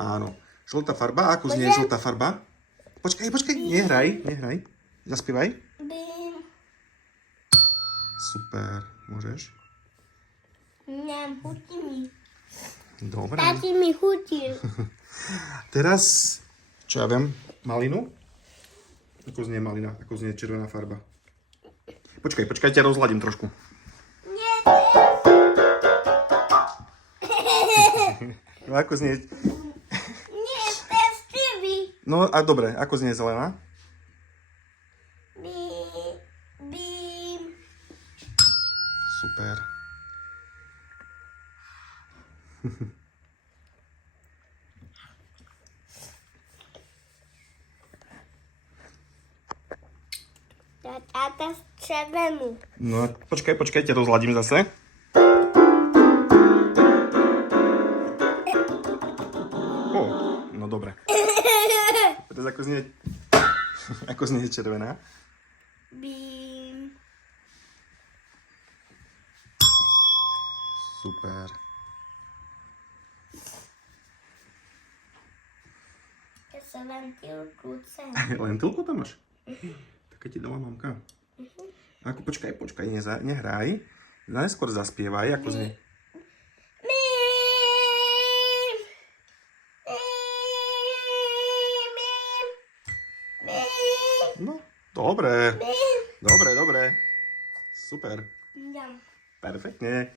Áno. Žltá farba. Ako znie žltá farba? Počkaj, nehraj. Zaspievaj. Bim. Super, môžeš. Chutí mi. Dobre. Tati mi chutí. Teraz, čo ja viem, malinu? Ako znie malina? Ako znie červená farba? Počkaj, ťa rozladím trošku. Nie. No ako znie... Nie, to jest cibi. No a dobre, ako znie zelená? Bim. Bim. Super. Tata z červenú. No počkaj, ťa rozladím zase. O, no dobre. Teraz ako znie červená? Bim. Super. Ja sa ventilku chcem. Lentilku tam máš? Také ti dala mamka. Ako, počkaj, nehraj. Najskôr zaspievaj, ako znie. Bim. Bim. Bim. No, dobre. Bim. Dobre. Super. Bim. Perfektne.